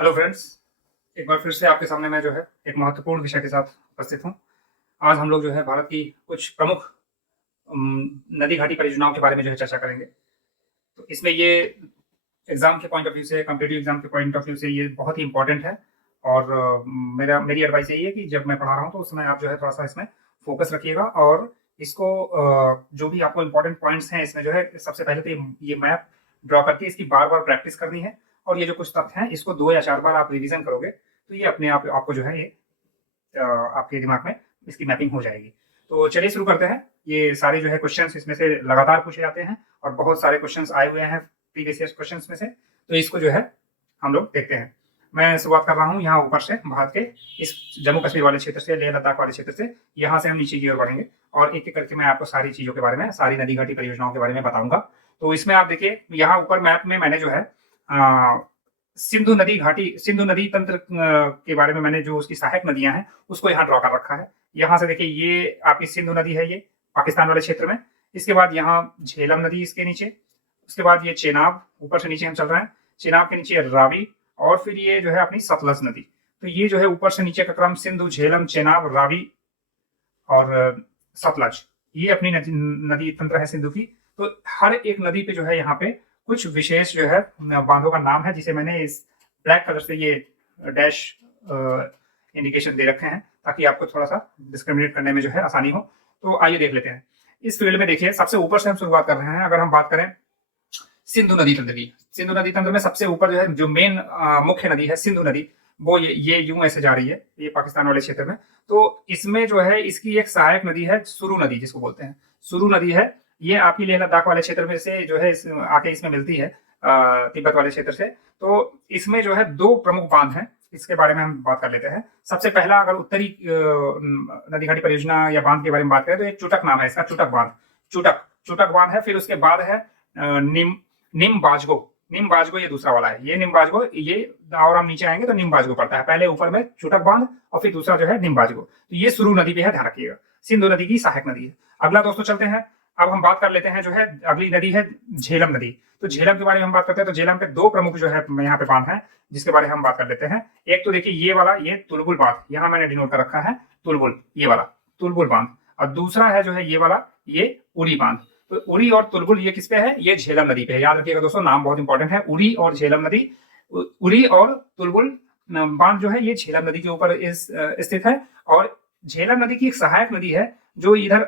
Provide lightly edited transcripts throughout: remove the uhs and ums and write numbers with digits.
Hello friends, एक बार फिर से आपके सामने मैं जो है एक महत्वपूर्ण विषय के साथ उपस्थित हूँ। आज हम लोग जो है भारत की कुछ प्रमुख नदी घाटी परियोजनाओं के बारे में जो है चर्चा करेंगे। तो इसमें ये एग्ज़ाम के पॉइंट ऑफ व्यू से, कॉम्पिटिटिव एग्ज़ाम के पॉइंट ऑफ व्यू से ये बहुत ही इम्पोर्टेंट है। और मेरी एडवाइस यही है कि जब मैं पढ़ा रहा हूँ तो उस समय आप जो है थोड़ा-सा इसमें फ़ोकस रखिएगा और इसको जो भी आपको इम्पोर्टेंट पॉइंट्स हैं इसमें जो है सबसे पहले तो ये मैप ड्रॉ करके इसकी बार-बार प्रैक्टिस करनी है। और ये जो कुछ तथ्य हैं इसको 2 या 4 बार आप रिवीजन करोगे तो ये अपने आप आपको जो है ये आपके दिमाग में इसकी मैपिंग हो जाएगी। तो चलिए शुरू करते हैं। ये सारे जो है क्वेश्चंस इसमें से लगातार पूछे जाते हैं और बहुत सारे क्वेश्चंस आए हुए हैं प्रीवियस ईयर क्वेश्चंस में से। तो इसको जो है हम लोग देखते हैं। मैं शुरुआत कर रहा हूँ यहाँ ऊपर से, भारत के इस जम्मू कश्मीर वाले क्षेत्र से, लेह लद्दाख वाले क्षेत्र से। यहाँ से हम नीचे की ओर बढ़ेंगे और एक एक करके मैं आपको सारी चीजों के बारे में, सारी नदी घाटी परियोजनाओं के बारे में बताऊंगा। तो इसमें आप देखिए, यहाँ ऊपर मैप में मैंने जो है सिंधु नदी घाटी, सिंधु नदी तंत्र के बारे में मैंने जो उसकी सहायक नदियां हैं उसको यहाँ ड्रॉ कर रखा है। यहाँ से देखिए ये आपकी सिंधु नदी है, ये पाकिस्तान वाले क्षेत्र में। इसके बाद यहाँ झेलम नदी इसके नीचे, उसके बाद ये चेनाब, ऊपर से नीचे हम चल रहे हैं, चेनाब के नीचे रावी, और फिर ये जो है अपनी सतलज नदी। तो ये जो है ऊपर से नीचे का क्रम सिंधु, झेलम, चेनाब, रावी और सतलज, ये अपनी नदी तंत्र है सिंधु की। तो हर एक नदी पे जो है यहाँ पे कुछ विशेष जो है बांधों का नाम है, जिसे मैंने इस ब्लैक कलर से ये डैश इंडिकेशन दे रखे हैं ताकि आपको थोड़ा सा डिस्क्रिमिनेट करने में जो है आसानी हो। तो आइए देख लेते हैं। इस फील्ड में देखिए सबसे ऊपर से हम शुरुआत कर रहे हैं। अगर हम बात करें सिंधु नदी तंत्र की, सिंधु नदी तंत्र में सबसे ऊपर जो है जो मेन मुख्य नदी है सिंधु नदी, वो ये यूं ऐसे जा रही है, ये पाकिस्तान वाले क्षेत्र में। तो इसमें जो है इसकी एक सहायक नदी है सुरु नदी, जिसको बोलते हैं सुरु नदी है। ये आपकी लेह लद्दाख वाले क्षेत्र में से जो है आके इसमें मिलती है, तिब्बत वाले क्षेत्र से। तो इसमें जो है 2 प्रमुख बांध हैं, इसके बारे में हम बात कर लेते हैं। सबसे पहला, अगर उत्तरी नदी घाटी परियोजना या बांध के बारे में बात करें तो एक चुटक नाम है इसका, चुटक बांध, चुटक चुटक बांध है। फिर उसके बाद है निम बाजगो, ये दूसरा वाला है, ये निम बाजगो, ये और हम नीचे आएंगे तो निम बाजगो पड़ता है। पहले ऊपर में चुटक बांध और फिर दूसरा जो है निम बाजगो। तो ये सुरु नदी पे है, ध्यान रखिएगा, सिंधु नदी की सहायक नदी है। अगला दोस्तों चलते हैं, अब हम बात कर लेते हैं जो है अगली नदी है झेलम नदी। तो झेलम के बारे में हम बात करते हैं तो झेलम पे 2 प्रमुख जो है यहाँ पे बांध है, जिसके बारे में हम बात कर लेते हैं। एक तो देखिए ये वाला, ये तुलबुल बांध, यहाँ मैंने डिनोट कर रखा है तुलबुल, ये वाला तुलबुल बांध। और दूसरा है जो है ये वाला, ये उरी बांध। तो उरी और तुलबुल ये किस पे है? ये झेलम नदी पे है। याद रखिएगा दोस्तों, नाम बहुत इंपॉर्टेंट है, उरी और झेलम नदी। उरी और तुलबुल बांध जो है ये झेलम नदी के ऊपर स्थित है। और झेलम नदी की एक सहायक नदी है जो इधर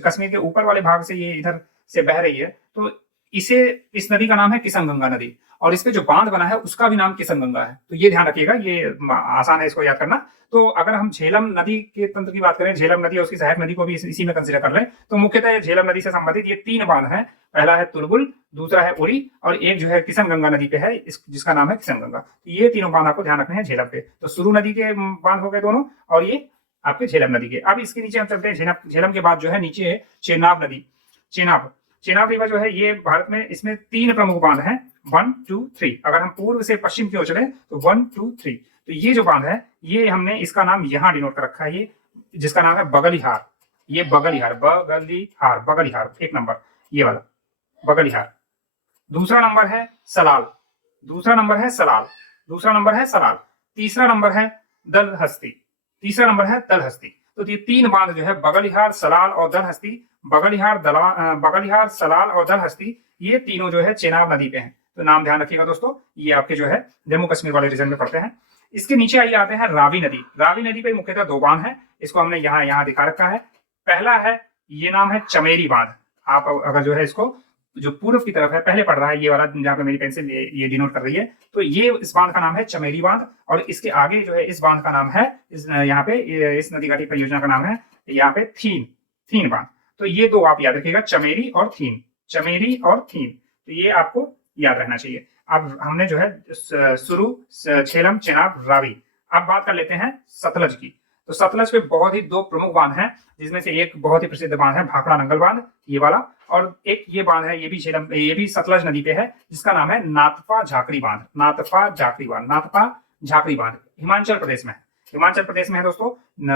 कश्मीर के ऊपर वाले भाग से ये इधर से बह रही है। तो इस नदी का नाम है किशनगंगा नदी, और इस पे जो बांध बना है उसका भी नाम किशनगंगा है। तो ये ध्यान रखिएगा, ये आसान है इसको याद करना। तो अगर हम झेलम नदी के तंत्र की बात करें, झेलम नदी और उसकी सहायक नदी को भी इसी में कंसीडर कर लें, तो मुख्यतः झेलम नदी से संबंधित ये 3 बांध हैं। पहला है तुलबुल, दूसरा है उरी, और एक जो है किशनगंगा नदी पे है, जिसका नाम है किशनगंगा। तो ये तीनों बांध आपको ध्यान रखने हैं झेलम पे। तो सुरु नदी के बांध हो गए दोनों, और ये आपके झेलम नदी के। अब इसके नीचे हम चलते हैं, झेलम के बाद जो है नीचे है चेनाब नदी। चेनाब रिवर जो है ये भारत में, इसमें 3 प्रमुख बांध हैं, 1, 2, 3। अगर हम पूर्व से पश्चिम की ओर चले तो 1, 2, 3। तो ये जो बांध है ये हमने इसका नाम यहाँ डिनोट कर रखा है, ये जिसका नाम है बगलिहार। ये बगलिहार 1 नंबर, ये वाला बगलिहार। दूसरा नंबर है सलाल, तीसरा नंबर है दलहस्ती। तो ये 3 बांध जो है बगलिहार, सलाल और दलहस्ती, बगलिहार, सलाल और दलहस्ती, ये तीनों जो है चेनाब नदी पे हैं। तो नाम ध्यान रखिएगा दोस्तों, ये आपके जो है जम्मू कश्मीर वाले रीजन में पड़ते हैं। इसके नीचे आइए आते हैं रावी नदी पे मुख्यतः 2 बांध हैं, इसको हमने यहाँ दिखा रखा है। पहला है, ये नाम है चमेरी बांध। आप अगर जो है इसको जो पूर्व की तरफ है, पहले पड़ रहा है ये वाला, जहाँ पे मेरी पेंसिल ये डिनोट कर रही है, तो ये इस बांध का नाम है चमेरी बांध। और इसके आगे जो है इस बांध का नाम है, यहाँ पे इस नदी घाटी परियोजना का नाम है यहाँ पे थीन बांध। तो ये 2 आप याद रखिएगा, चमेरी और थीन। तो ये आपको याद रहना चाहिए। अब हमने जो है सुरु, झेलम, चेनाब, रावी। अब बात कर लेते हैं सतलज की। तो सतलज पे बहुत ही 2 प्रमुख बांध हैं, जिसमें से एक बहुत ही प्रसिद्ध बांध है भाखड़ा नंगल बांध, ये वाला, और एक ये बांध है, ये भी सतलज नदी पे है, जिसका नाम है नाथपा झाकरी बांध। हिमाचल प्रदेश में है दोस्तों,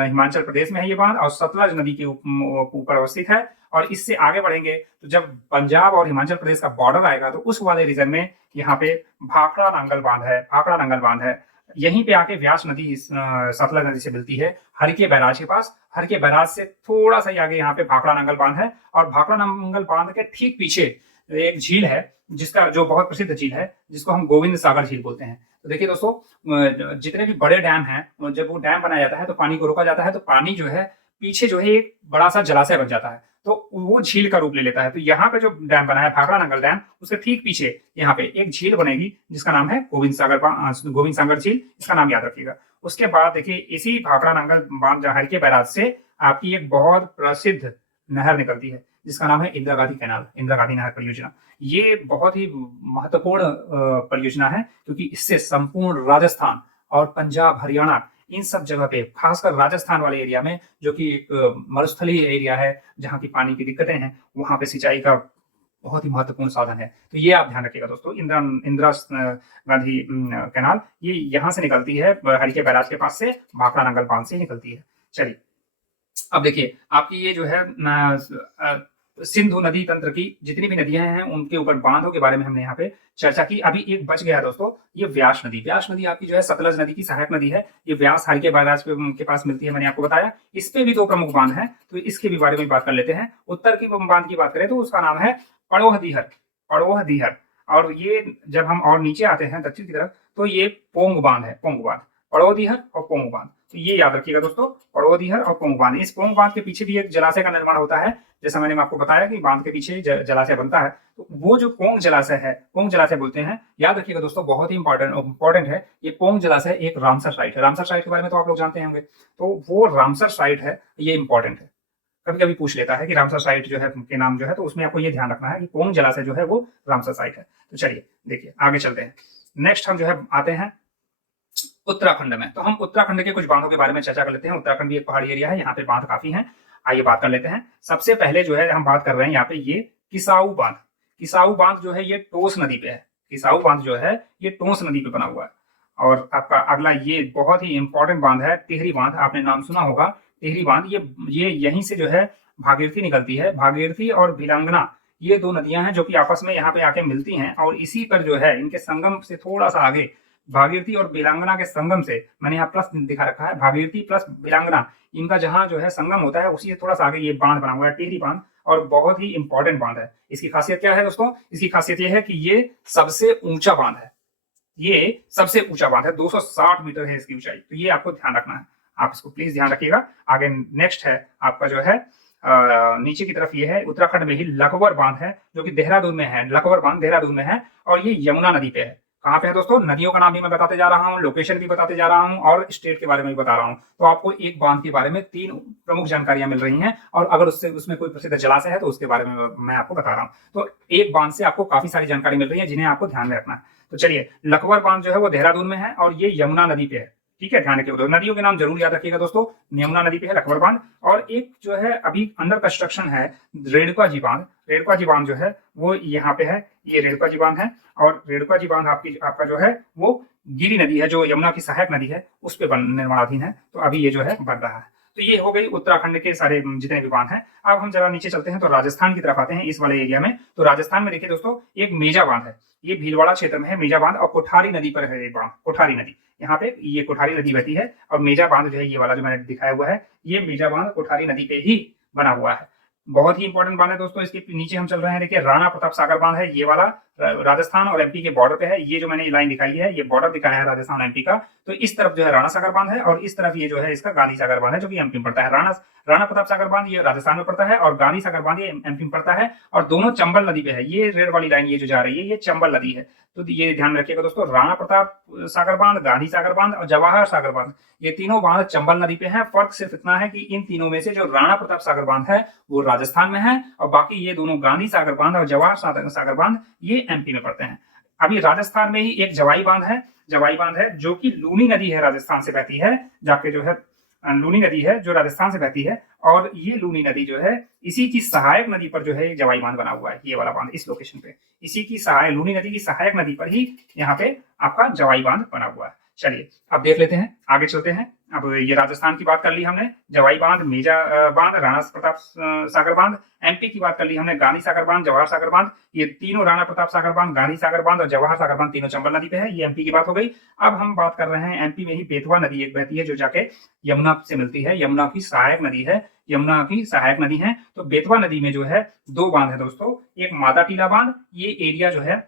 हिमाचल प्रदेश में है ये बांध, और सतलज नदी के ऊपर अवस्थित है। और इससे आगे बढ़ेंगे तो जब पंजाब और हिमाचल प्रदेश का बॉर्डर आएगा तो उस वाले रीजन में यहाँ पे भाखड़ा नांगल बांध है, भाखड़ा नांगल बांध है। यहीं पे आके व्यास नदी सतलज नदी से मिलती है हरके बैराज के पास। हरके बैराज से थोड़ा सा ही आगे यहाँ पे भाखड़ा नांगल बांध है, और भाखड़ा नांगल बांध के ठीक पीछे एक झील है जिसका जो बहुत प्रसिद्ध झील है, जिसको हम गोविंद सागर झील बोलते हैं। तो देखिए दोस्तों, जितने भी बड़े डैम हैं, जब वो डैम बनाया जाता है तो पानी को रोका जाता है, तो पानी जो है पीछे जो है एक बड़ा सा जलाशय बन जाता है, तो वो झील का रूप ले लेता है। तो यहाँ पे जो डैम बना है भाखड़ा नांगल डैम, उसके ठीक पीछे यहाँ पे एक झील बनेगी जिसका नाम है गोविंद सागर झील, इसका नाम याद रखिएगा। उसके बाद देखिए इसी भाखड़ा नांगल बांध हरके बैराज से आपकी एक बहुत प्रसिद्ध नहर निकलती है जिसका नाम है इंदिरा गांधी कैनाल, इंदिरा गांधी नहर परियोजना। ये बहुत ही महत्वपूर्ण परियोजना है क्योंकि इससे संपूर्ण राजस्थान और पंजाब, हरियाणा, इन सब जगह पे, खासकर राजस्थान वाले एरिया में जो कि एक मरुस्थलीय एरिया है जहाँ की पानी की दिक्कतें हैं, वहां पे सिंचाई का बहुत ही महत्वपूर्ण साधन है। तो ये आप ध्यान रखिएगा दोस्तों, इंदिरा गांधी कैनाल ये यहाँ से निकलती है, हरके बैराज के पास से, भाखड़ा नांगल बांध से निकलती है। चलिए अब देखिए आपकी ये जो है सिंधु नदी तंत्र की जितनी भी नदियां हैं उनके ऊपर बांधों के बारे में हमने यहाँ पे चर्चा की। अभी एक बच गया दोस्तों, ये व्यास नदी। व्यास नदी आपकी जो है सतलज नदी की सहायक नदी है। ये व्यास हरके बैराज के पास मिलती है, मैंने आपको बताया। इस पे भी दो प्रमुख बांध हैं, तो इसके भी बारे में बात कर लेते हैं। उत्तर की बांध की बात करें तो उसका नाम है पड़ोहदीहर, पड़ोहदीहर। और ये जब हम और नीचे आते हैं दक्षिण की तरफ तो ये पोंग बांध है, पोंग बांध, पड़ोहदीहर और पोंग बांध। तो ये याद रखिएगा दोस्तों, पड़ोहदीहर और पोंग बांध। इस पोंग बांध के पीछे भी एक जलाशय का निर्माण होता है, जैसा मैंने आपको बताया कि बांध के पीछे जलाशय बनता है। तो वो जो पोंग जलाशय है, पोंग जलाशय बोलते हैं, याद रखिएगा दोस्तों, बहुत ही इंपॉर्टेंट है। ये पोंग जलाशय एक रामसर साइट है। रामसर साइट के बारे में तो आप लोग जानते होंगे, तो वो रामसर साइट है, ये इंपॉर्टेंट है। कभी कभी पूछ लेता है कि रामसर साइट जो है के नाम जो है, तो उसमें आपको ये ध्यान रखना है कि पोंग जलाशय जो है वो रामसर साइट है। तो चलिए देखिए आगे चलते हैं। नेक्स्ट हम जो है आते हैं उत्तराखंड में। तो हम उत्तराखंड के कुछ बांधों के बारे में चर्चा कर लेते हैं। उत्तराखंड भी एक पहाड़ी एरिया है, यहाँ पे बांध काफी हैं। आइए बात कर लेते हैं। सबसे पहले जो है हम बात कर रहे हैं यहाँ पे ये किसाऊ बांध। किसाऊ बांध जो है ये टोंस नदी पे है। किसाऊ बांध जो है ये टोंस नदी पे बना हुआ है। और आपका अगला ये बहुत ही इंपॉर्टेंट बांध है टिहरी बांध, आपने नाम सुना होगा टिहरी बांध। ये यहीं से जो है भागीरथी निकलती है। भागीरथी और भिलंगना ये दो नदियां हैं जो कि आपस में यहाँ पे आके मिलती हैं, और इसी पर जो है इनके संगम से थोड़ा सा आगे, भागीरथी और बिलांगना के संगम से, मैंने यहाँ प्लस दिखा रखा है, भागीरथी प्लस बिलांगना, इनका जहाँ जो है संगम होता है उसी से थोड़ा सा आगे ये बांध बना हुआ है, टिहरी बांध। और बहुत ही इंपॉर्टेंट बांध है। इसकी खासियत क्या है दोस्तों? इसकी खासियत ये है कि ये सबसे ऊंचा बांध है। ये सबसे ऊंचा बांध है, 260 मीटर है इसकी ऊंचाई। तो ये आपको ध्यान रखना है, आप इसको प्लीज ध्यान रखिएगा। आगे नेक्स्ट है आपका जो है नीचे की तरफ ये है, उत्तराखंड में ही लकवर बांध है जो कि देहरादून में है। लकवर बांध देहरादून में है और ये यमुना नदी पे है। कहाँ पे है दोस्तों? नदियों का नाम भी मैं बताते जा रहा हूँ, लोकेशन भी बताते जा रहा हूँ और स्टेट के बारे में भी बता रहा हूँ। तो आपको एक बांध के बारे में 3 प्रमुख जानकारियां मिल रही हैं, और अगर उसमें कोई प्रसिद्ध जलाशय है तो उसके बारे में मैं आपको बता रहा हूँ। तो एक बांध से आपको काफी सारी जानकारी मिल रही है जिन्हें आपको ध्यान में रखना है। तो चलिए, लकवर बांध जो है वो देहरादून में है और ये यमुना नदी पे है। ठीक है, ध्यान रखिएगा, नदियों के नाम जरूर याद रखिएगा दोस्तों। यमुना नदी पे है लकवर बांध। और एक जो है अभी अंडर कंस्ट्रक्शन है रेणुका जी बांध। रेणुका जी बांध जो है वो यहाँ पे है, ये रेणुका जी बांध है। और रेणुका जी बांध आपका जो है वो गिरी नदी है जो यमुना की सहायक नदी है, उस पे निर्माणाधीन है। तो अभी ये जो है बन रहा है। तो ये हो गई उत्तराखंड के सारे जितने भी बांध हैं। अब हम जरा नीचे चलते हैं तो राजस्थान की तरफ आते हैं, इस वाले एरिया में। तो राजस्थान में देखिए दोस्तों, एक मेजा बांध है, ये भीलवाड़ा क्षेत्र में है मेजा बांध, और कोठारी नदी पर है ये बांध। कोठारी नदी, यहाँ पे ये कोठारी नदी बहती है, और मेजा बांध जो है ये वाला जो मैंने दिखाया हुआ है, ये मेजा बांध कोठारी नदी पे ही बना हुआ है। बहुत ही इंपॉर्टेंट बांध है दोस्तों। इसके नीचे हम चल रहे हैं, देखिए राणा प्रताप सागर बांध है, ये वाला राजस्थान और एमपी के बॉर्डर पे है। ये जो मैंने लाइन दिखाई है ये बॉर्डर दिखाया है राजस्थान एमपी का। तो इस तरफ जो है राणा सागर बांध है और इस तरफ ये जो है इसका गांधी सागर बांध है जो कि एमपी में पड़ता है। राणा प्रताप सागर बांध ये राजस्थान में पड़ता है और गांधी सागर बांध ये एमपी में पड़ता है, और दोनों चंबल नदी पे है। ये रेड वाली लाइन ये जो जा रही है ये चंबल नदी है। तो ये ध्यान रखिएगा दोस्तों, राणा प्रताप सागर बांध, गांधी सागर बांध और जवाहर सागर बांध, ये तीनों बांध चंबल नदी पे हैं। फर्क सिर्फ इतना है कि इन तीनों में से जो राणा प्रताप सागर बांध है वो राजस्थान में है, और बाकी ये दोनों गांधी सागर बांध और जवाहर सागर बांध ये एमपी में पड़ते हैं। अभी राजस्थान में ही एक जवाई बांध है, जवाई बांध है जो कि लूनी नदी है, राजस्थान से बहती है, जाके जो है लूनी नदी है जो राजस्थान से बहती है। और ये लूनी नदी जो है इसी की सहायक नदी पर जो है जवाई बांध बना हुआ है, ये वाला बांध इस लोकेशन पे, इसी की सहायक लूनी नदी की सहायक नदी पर ही यहाँ पे आपका जवाई बांध बना हुआ है। चलिए अब देख लेते हैं, आगे चलते हैं। अब ये राजस्थान की बात कर ली हमने, जवाई बांध, मेजा बांध, राणा प्रताप सागर बांध। एमपी की बात कर ली हमने, गांधी सागर बांध, जवाहर सागर बांध। ये तीनों राणा प्रताप सागर बांध, गांधी सागर बांध और जवाहर सागर बांध तीनों चंबल नदी पे है। ये एमपी की बात हो गई। अब हम बात कर रहे हैं एमपी में ही बेतवा नदी एक बहती है जो जाके यमुना से मिलती है। यमुना की सहायक नदी है, यमुना की सहायक नदी है। तो बेतवा नदी में जो है दो बांध है दोस्तों, एक मादा टीला बांध, ये एरिया जो है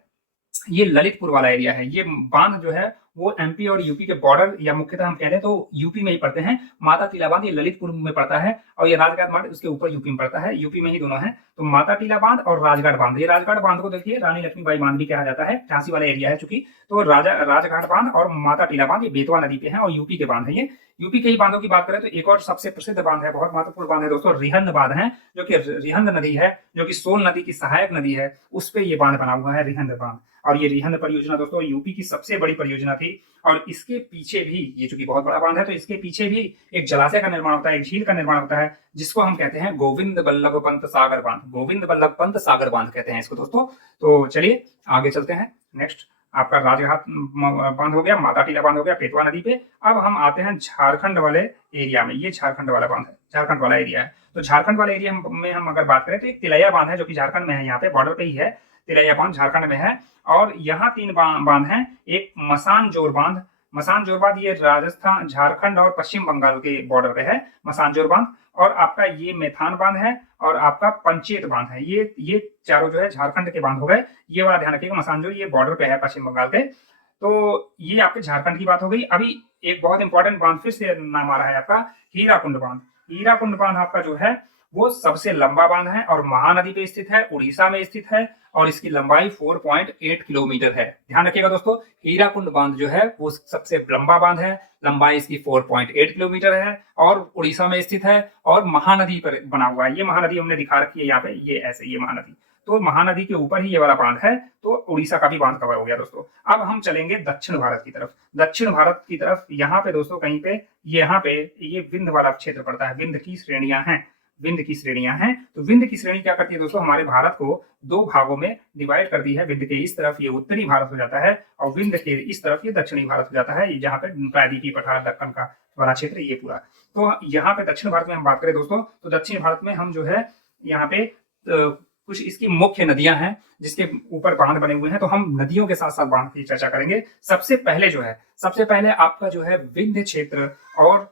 ये ललितपुर वाला एरिया है। ये बांध जो है वो एमपी और यूपी के बॉर्डर, या मुख्यतः हम कह रहे हैं तो यूपी में ही पड़ते हैं। माता टीला बांध ये ललितपुर में पड़ता है और ये राजघाट बांध उसके ऊपर यूपी में पड़ता है। यूपी में ही दोनों है। तो माता टीला बांध और राजघाट बांध, ये राजघाट बांध को देखिए रानी लक्ष्मीबाई बांध भी कहा जाता है, झांसी वाला एरिया है चूंकि। तो राजघाट बांध और माता टीला बांध ये बेतवा नदी पे है और यूपी के बांध है। ये यूपी के ही बांधों की बात करें तो एक और सबसे प्रसिद्ध बांध है, बहुत महत्वपूर्ण बांध है दोस्तों, रिहंद बांध है, जो कि रिहंद नदी है, जो कि सोन नदी की सहायक नदी है, उस पे ये बांध बना हुआ है, रिहंद बांध। और ये रिहंद परियोजना दोस्तों यूपी की सबसे बड़ी परियोजना थी। और इसके पीछे भी, ये चूंकि बहुत बड़ा बांध है तो इसके पीछे भी एक जलाशय का निर्माण होता है, एक झील का निर्माण होता है, जिसको हम कहते हैं गोविंद बल्लभ पंत सागर बांध। गोविंद बल्लभ पंत सागर बांध कहते हैं इसको दोस्तों। तो चलिए आगे चलते हैं। नेक्स्ट आपका राजघाट बांध हो गया, माता टीला बांध हो गया बेतवा नदी पे। अब हम आते हैं झारखंड वाले एरिया में। ये झारखंड वाला बांध है, झारखंड वाला एरिया है। तो झारखंड वाले एरिया में हम अगर बात करें तो एक तिलैया बांध है जो कि झारखंड में है, यहाँ पे बॉर्डर पे ही है। तिलैया बांध झारखंड में है। और यहाँ तीन बांध हैं। एक मसान जोर बांध, मसान जोर बांध ये राजस्थान, झारखंड और पश्चिम बंगाल के बॉर्डर पे है मसान जोर बांध। और आपका ये मेथान बांध है और आपका पंचेत बांध है। ये चारों जो है झारखंड के बांध हो गए। ये वाला ध्यान रखिएगा, मसान जोर ये बॉर्डर पे है पश्चिम बंगाल के। तो ये आपके झारखंड की बात हो गई। अभी एक बहुत इंपॉर्टेंट बांध फिर से नाम आ रहा है आपका, हीराकुंड बांध। हीराकुंड बांध आपका जो है वो सबसे लंबा बांध है और महानदी पे स्थित है, उड़ीसा में स्थित है और इसकी लंबाई 4.8 किलोमीटर है। ध्यान रखिएगा दोस्तों, हीराकुंड बांध जो है वो सबसे लंबा बांध है, लंबाई इसकी 4.8 किलोमीटर है और उड़ीसा में स्थित है और महानदी पर बना हुआ है। ये महानदी हमने दिखा रखी है यहाँ पे, ये ऐसे ये महानदी, तो महानदी के ऊपर ही ये वाला बांध है। तो उड़ीसा का भी बांध कवर हो गया दोस्तों। अब हम चलेंगे दक्षिण भारत की तरफ। दक्षिण भारत की तरफ यहाँ पे दोस्तों कहीं पे, यहाँ पे ये विंध्य वाला क्षेत्र पड़ता है, विंध्य की श्रेणियां हैं, विंध्य की श्रेणियां हैं। तो विंध्य की श्रेणी क्या करती है दोस्तों, हमारे भारत को दो भागों में डिवाइड करती है। विंध्य के इस तरफ ये उत्तरी भारत हो जाता है और विंध्य के इस तरफ ये दक्षिणी भारत हो जाता है, जहाँ पे प्रायद्वीपीय पठार दक्कन का वाला क्षेत्र ये पूरा। तो यहाँ पे दक्षिण भारत में हम बात करें दोस्तों, तो दक्षिण भारत में हम जो है यहाँ पे कुछ इसकी मुख्य नदियां हैं जिसके ऊपर बांध बने हुए हैं। तो हम नदियों के साथ साथ बांध की चर्चा करेंगे। सबसे पहले जो है, सबसे पहले आपका जो है विंध्य क्षेत्र और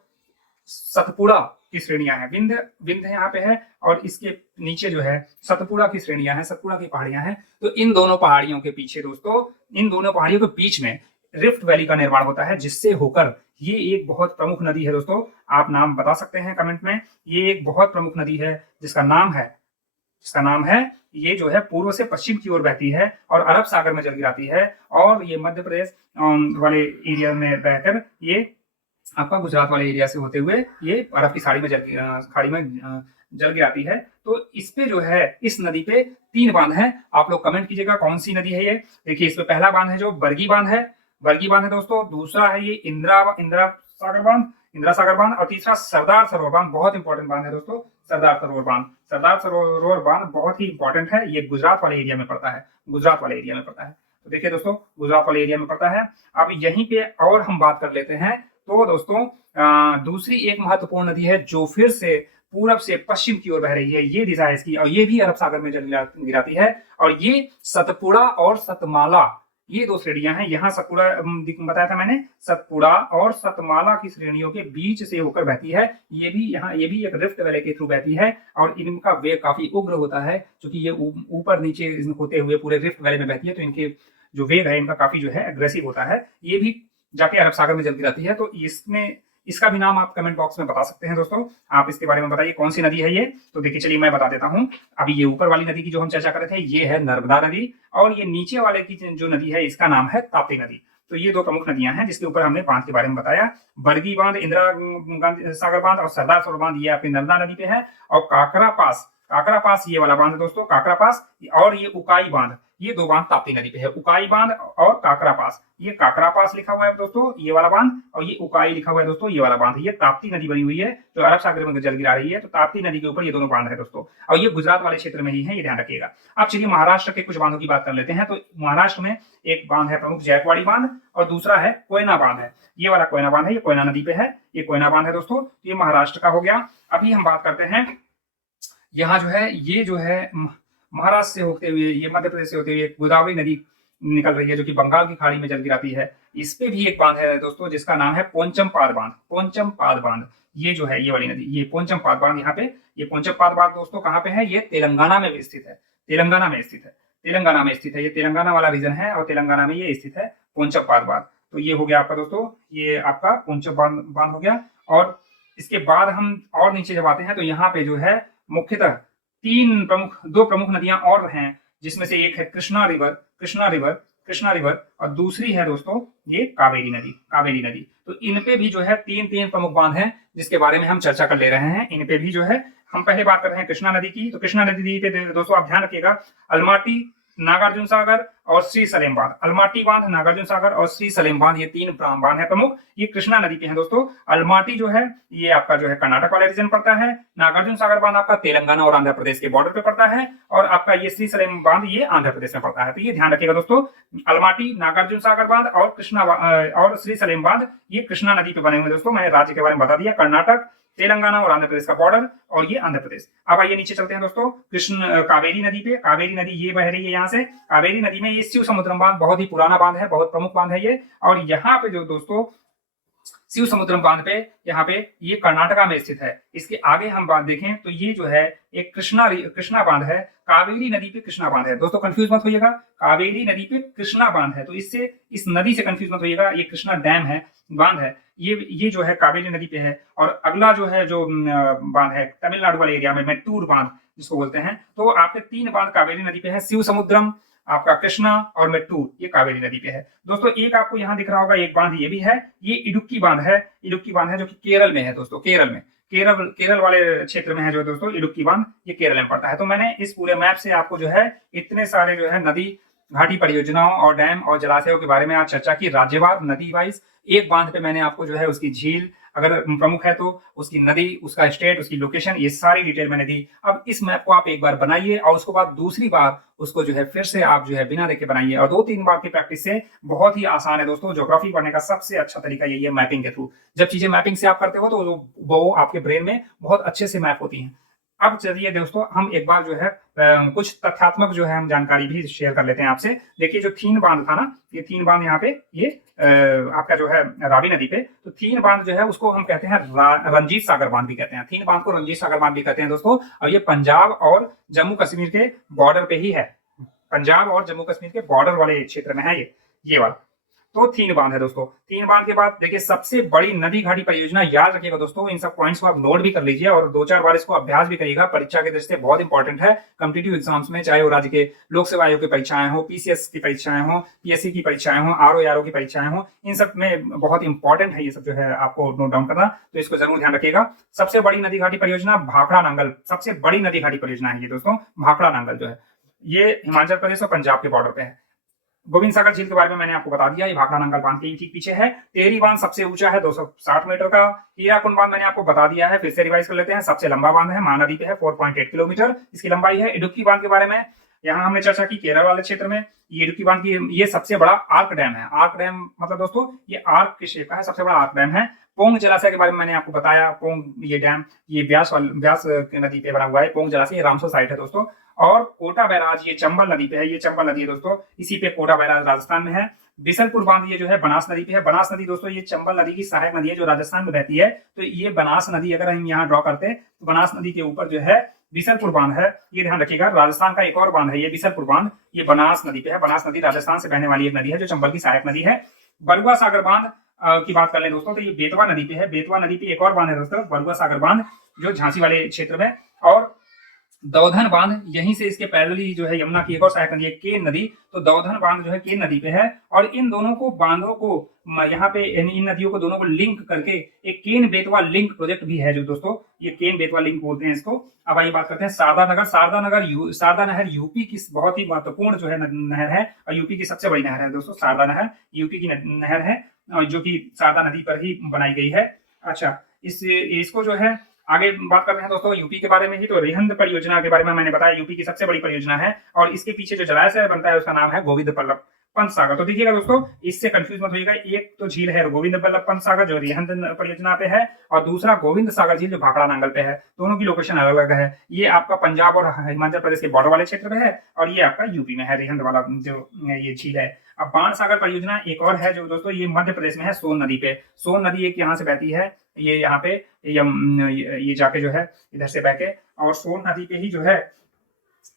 सतपुड़ा की श्रेणियां हैं। विंध्य यहाँ पे है और इसके नीचे जो है सतपुड़ा की श्रेणियां हैं, सतपुड़ा की पहाड़ियां हैं। तो इन दोनों पहाड़ियों के पीछे दोस्तों, इन दोनों पहाड़ियों के बीच में रिफ्ट वैली का निर्माण होता है, जिससे होकर ये एक बहुत प्रमुख नदी है दोस्तों। आप नाम बता सकते हैं कमेंट में। ये एक बहुत प्रमुख नदी है जिसका नाम है, ये जो है पूर्व से पश्चिम की ओर बहती है और अरब सागर में जल गिराती है। और ये मध्य प्रदेश वाले एरिया में बहकर ये आपका गुजरात वाले एरिया से होते हुए ये अरब की खाड़ी में जल गिराती है। तो इस पे जो है, इस नदी पे तीन बांध हैं। आप लोग कमेंट कीजिएगा कौन सी नदी है ये। देखिए इस पे पहला बांध है जो बरगी बांध है, बरगी बांध है दोस्तों। दूसरा है ये इंदिरा सागर बांध और तीसरा सरदार सरोवर बांध। बहुत इंपॉर्टेंट बांध है दोस्तों, सरदार सरोवर बांध। सरदार सरोवर बांध बहुत ही इंपॉर्टेंट है। ये गुजरात वाले एरिया में पड़ता है, गुजरात वाले एरिया में पड़ता है। तो देखिए दोस्तों, गुजरात वाले एरिया में पड़ता है। अब यहीं पे और हम बात कर लेते हैं। तो दोस्तों दूसरी एक महत्वपूर्ण नदी है जो फिर से पूरब से पश्चिम की ओर बह रही है, ये दिशा है इसकी, और ये भी अरब सागर में जल गिराती है। और ये सतपुड़ा और सतमाला, ये दो श्रेणियां हैं। यहाँ सतपुड़ा बताया था मैंने, सतपुड़ा और सतमाला की श्रेणियों के बीच से होकर बहती है। ये भी एक रिफ्ट वैली के थ्रू बहती है और इनका वेग काफी उग्र होता है, क्योंकि ये ऊपर नीचे होते हुए पूरे रिफ्ट वैली में बहती है। तो इनके जो वेग है इनका काफी जो है अग्रेसिव होता है। ये भी जाके अरब सागर में जल गिराती है। तो इसका भी नाम आप कमेंट बॉक्स में बता सकते हैं दोस्तों। आप इसके बारे में बताइए कौन सी नदी है ये। तो देखिए चलिए मैं बता देता हूँ। अभी ये ऊपर वाली नदी की जो हम चर्चा कर रहे थे ये है नर्मदा नदी, और ये नीचे वाले की जो नदी है इसका नाम है ताप्ती नदी। तो ये दो प्रमुख नदियां हैं जिसके ऊपर हमने बांध के बारे में बताया। बरगी बांध, इंदिरा सागर बांध और सरदार सरोवर बांध ये आपकी नर्मदा नदी पे है। और काकरा पास काकरा पास ये वाला बांध है दोस्तों, काकरा पास, और ये उकाई बांध, ये दो बांध ताप्ती नदी पे है, उकाई बांध और काकरा पास। ये काकरा पास लिखा हुआ है दोस्तों ये वाला बांध, और ये उकाई लिखा हुआ है दोस्तों ये वाला बांध। ये ताप्ती नदी बनी हुई है जो अरब सागर में जल गिरा रही है, तो ताप्ती नदी के ऊपर ये दोनों बांध है दोस्तों, और ये गुजरात वाले क्षेत्र में ही है, ये ध्यान रखिएगा। अब चलिए महाराष्ट्र के कुछ बांधों की बात कर लेते हैं। तो महाराष्ट्र में एक बांध है प्रमुख जायकवाड़ी बांध, और दूसरा है कोयना बांध है, ये वाला कोयना बांध है, ये कोयना नदी पे है, ये कोयना बांध है दोस्तों। ये महाराष्ट्र का हो गया। अभी हम बात करते हैं यहाँ जो है, ये जो है महाराष्ट्र से होते हुए, ये मध्य प्रदेश से होते हुए गोदावरी नदी निकल रही है जो कि बंगाल की खाड़ी में जल गिराती है। इस पे भी एक बांध है दोस्तों जिसका नाम है पोंचमपाद बांध, पोंचमपाद बांध। ये जो है ये वाली नदी, ये पोंचमपाद बांध, यहाँ पे ये पोंचमपाद बांध दोस्तों कहाँ पे है, ये तेलंगाना में भी स्थित है, तेलंगाना में स्थित है, तेलंगाना में स्थित है, ये तेलंगाना वाला रीजन है और तेलंगाना में ये स्थित है पोंचमपाद बांध। तो ये हो गया आपका दोस्तों, ये आपका पोंचमपाद बांध हो गया। और इसके बाद हम और नीचे जब आते हैं तो यहाँ पे जो है मुख्यतः दो प्रमुख नदियां और हैं, जिसमें से एक है कृष्णा रिवर, कृष्णा रिवर, और दूसरी है दोस्तों ये कावेरी नदी, कावेरी नदी। तो इन पे भी जो है तीन प्रमुख बांध हैं जिसके बारे में हम चर्चा कर ले रहे हैं। इन पे भी जो है हम पहले बात कर रहे हैं कृष्णा नदी की। तो कृष्णा नदी पे दोस्तों आप ध्यान रखिएगा, अलमाटी, नागार्जुन सागर और श्री सलेम बांध, अलमाटी बांध, नागार्जुन सागर और श्री सलेम बांध, ये तीन बांध है प्रमुख, ये कृष्णा नदी पे है दोस्तों। अलमाटी जो है ये आपका जो है कर्नाटक वाले रीजन पड़ता है, नागार्जुन सागर बांध आपका तेलंगाना और आंध्र प्रदेश के बॉर्डर पे पड़ता है, और आपका ये श्री सलेम बांध ये आंध्र प्रदेश में पड़ता है। तो ये ध्यान रखिएगा दोस्तों, अलमाटी, नागार्जुन सागर बांध और कृष्णा और श्री सलेम बांध ये कृष्णा नदी पे बने हुए दोस्तों। मैंने राज्य के बारे में बता दिया, कर्नाटक, तेलंगाना और आंध्र प्रदेश का बॉर्डर, और ये आंध्र प्रदेश। अब आइए नीचे चलते हैं दोस्तों, कावेरी नदी पे। कावेरी नदी ये बह रही है यहाँ से, कावेरी नदी में ये शिव समुद्रम बांध बहुत ही पुराना बांध है, बहुत प्रमुख बांध है ये। और यहाँ पे जो दोस्तों शिव समुद्रम बांध पे, यहाँ पे ये कर्नाटका में स्थित है। इसके आगे हम बात देखें तो ये जो है एक कृष्णा बांध है, कावेरी नदी पे कृष्णा बांध है दोस्तों, कंफ्यूज मत होइएगा, कावेरी नदी पे कृष्णा बांध है, तो इससे इस नदी से कंफ्यूज मत होइएगा, ये कृष्णा डैम है, बांध है, ये जो है कावेरी नदी पे है। और अगला जो है जो बांध है तमिलनाडु वाले एरिया में मेट्टूर बांध जिसको बोलते हैं। तो आपके तीन बांध कावेरी नदी पे है, शिव समुद्रम, आपका कृष्णा और मेट्टूर, ये कावेरी नदी पे है दोस्तों। एक आपको यहाँ दिख रहा होगा एक बांध ये भी है, ये इडुक्की बांध है, इडुक्की बांध है जो कि केरल में है दोस्तों, केरल में, केरल वाले क्षेत्र में है जो दोस्तों इडुक्की बांध, ये केरल में पड़ता है। तो मैंने इस पूरे मैप से आपको जो है इतने सारे जो है नदी घाटी परियोजनाओं और डैम और जलाशयों के बारे में आज चर्चा की, राज्यवार नदी वाइज। एक बांध पे मैंने आपको जो है उसकी झील अगर प्रमुख है तो उसकी नदी, उसका स्टेट, उसकी लोकेशन, ये सारी डिटेल मैंने दी। अब इस मैप को आप एक बार बनाइए और उसके बाद दूसरी बार उसको जो है फिर से आप जो है बिना देखे बनाइए, और 2-3 बार की प्रैक्टिस से बहुत ही आसान है दोस्तों। ज्योग्राफी पढ़ने का सबसे अच्छा तरीका यही है मैपिंग के थ्रू। जब चीजें मैपिंग से आप करते हो तो वो आपके ब्रेन में बहुत अच्छे से मैप होती हैं। अब चलिए दोस्तों हम एक बार जो है कुछ तथ्यात्मक जो है हम जानकारी भी शेयर कर लेते हैं आपसे। देखिए जो तीन बांध था ना, ये तीन बांध यहाँ पे ये आपका जो है रावी नदी पे, तो तीन बांध जो है उसको हम कहते हैं रंजीत सागर बांध भी कहते हैं, तीन बांध को रंजीत सागर बांध भी कहते हैं दोस्तों। और ये पंजाब और जम्मू कश्मीर के बॉर्डर पे ही है, पंजाब और जम्मू कश्मीर के बॉर्डर वाले क्षेत्र में है ये वाला। तो तीन बांध है दोस्तों। तीन बांध के बाद देखिए सबसे बड़ी नदी घाटी परियोजना, याद रखिएगा दोस्तों, इन सब पॉइंट्स को आप नोट भी कर लीजिए और 2-4 बार इसको अभ्यास भी करिएगा, परीक्षा के दृष्टि से बहुत इंपॉर्टेंट है। कॉम्पिटिटिव एग्जाम्स में, चाहे वो राज्य के लोक सेवा आयोग की परीक्षाएं हो, पीसीएस की परीक्षाएं हो, पीएससी की परीक्षाएं हो, आरओ की परीक्षाएं हो, इन सब में बहुत इंपॉर्टेंट है ये सब जो है आपको नोट डाउन करना, तो इसको जरूर ध्यान रखिएगा। सबसे बड़ी नदी घाटी परियोजना भाखड़ा नांगल, सबसे बड़ी नदी घाटी परियोजना है ये दोस्तों, भाखड़ा नांगल जो है ये हिमाचल प्रदेश और पंजाब के बॉर्डर पे है। गोविंद सागर झील के बारे में मैंने आपको बता दिया, ये भाखड़ा नांगल बांध के ठीक पीछे है। टेहरी बांध सबसे ऊंचा है 260 मीटर का। हीराकुंड बांध मैंने आपको बता दिया है, फिर से रिवाइज कर लेते हैं, सबसे लंबा बांध है, महानदी पे है, 4.8 किलोमीटर इसकी लंबाई है। इडुक्की बांध के बारे में यहाँ हमने चर्चा की, केरल वाले क्षेत्र में ये इडुक्की बांध की ये सबसे बड़ा आर्क डैम है। आर्क डैम मतलब दोस्तों ये आर्क के शेप का है, सबसे बड़ा आर्क डैम है। पोंग जलाशय के बारे में मैंने आपको बताया, पोंग ये डैम ये व्यास नदी पे बना हुआ है, पोंग जलाशय, ये रामसर साइट है दोस्तों। और कोटा बैराज ये चंबल नदी पे है, ये चंबल नदी है दोस्तों, इसी पे कोटा बैराज राजस्थान में है। बिसलपुर बांध ये जो है बनास नदी पे है। बनास नदी दोस्तों ये चंबल नदी की सहायक नदी है जो राजस्थान में बहती है। तो ये बनास नदी अगर हम यहाँ ड्रॉ करते हैं तो बनास नदी के ऊपर जो है बिसलपुर बांध है, ये ध्यान रखिएगा। राजस्थान का एक और बांध है ये बिसलपुर बांध, ये बनास नदी पे है। बनास नदी राजस्थान से बहने वाली एक नदी है जो चंबल की सहायक नदी है। बरुआ सागर बांध की बात कर ले दोस्तों, तो ये बेतवा नदी पे है। बेतवा नदी पे एक और बांध है दोस्तों, बरुआ सागर बांध, जो झांसी वाले क्षेत्र में। और दौधन बांध यहीं से इसके पैरेलली जो है यमुना की एक और सहायक नदी है केन नदी। तो दौधन बांध जो है केन नदी पे है और इन दोनों को बांधों को यहाँ पे इन नदियों को दोनों को लिंक करके एक केन बेतवा लिंक प्रोजेक्ट भी है जो दोस्तों, ये केन बेतवा लिंक बोलते हैं इसको। अब आइए बात करते हैं शारदा नगर। शारदा नहर यूपी की बहुत ही महत्वपूर्ण जो है नहर है और यूपी की सबसे बड़ी नहर है दोस्तों। शारदा नहर यूपी की नहर है जो कि शारदा नदी पर ही बनाई गई है। अच्छा, इसको जो है आगे बात करते हैं दोस्तों यूपी के बारे में ही। तो रिहंद परियोजना के बारे में मैंने बताया, यूपी की सबसे बड़ी परियोजना है और इसके पीछे जो जलाशय बनता है उसका नाम है गोविंद बल्लभ पंत सागर। तो देखिएगा दोस्तों, इससे कंफ्यूज मत होइएगा, एक तो झील है गोविंद बल्लभ पंत सागर जो रिहंद परियोजना पे है और दूसरा गोविंद सागर झील जो भाखड़ा नांगल पे है। दोनों की लोकेशन अलग अलग है। ये आपका पंजाब और हिमाचल प्रदेश के बॉर्डर वाले क्षेत्र में है और ये आपका यूपी में है, रिहंद वाला जो ये झील है। अब बाण सागर परियोजना एक और है जो दोस्तों ये मध्य प्रदेश में है, सोन नदी पे। सोन नदी एक यहाँ से बहती है, ये यहाँ पे ये जाके जो है इधर से बह के और सोन नदी पे ही जो है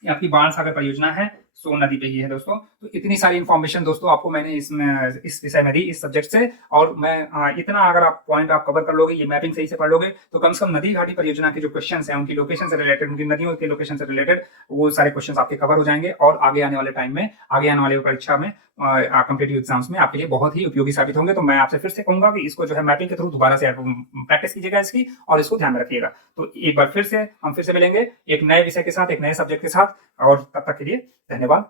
आपकी बाण सागर परियोजना है, सोन नदी पे ही है दोस्तों। तो इतनी सारी इन्फॉर्मेशन दोस्तों आपको मैंने इसमें इस विषय में दी, इस सब्जेक्ट से। और मैं इतना अगर आप पॉइंट आप कवर कर लोगे, ये मैपिंग सही से पढ़ लोगे, तो कम से कम नदी घाटी परियोजना के जो क्वेश्चंस हैं उनकी लोकेशन से रिलेटेड, उनकी नदियों के लोकेशन से रिलेटेड वो सारे क्वेश्चंस आपके कवर हो जाएंगे और आगे आने वाले टाइम में, आगे आने वाले परीक्षा में, कॉम्पिटिटिव एग्जाम्स में आपके लिए बहुत ही उपयोगी साबित होंगे। तो मैं आपसे फिर से कहूंगा कि इसको जो है मैपिंग के थ्रू दोबारा से प्रैक्टिस कीजिएगा इसकी और इसको ध्यान में रखिएगा। तो एक बार फिर से हम फिर से मिलेंगे एक नए विषय के साथ, एक नए सब्जेक्ट के साथ, और तब तक के लिए धन्यवाद।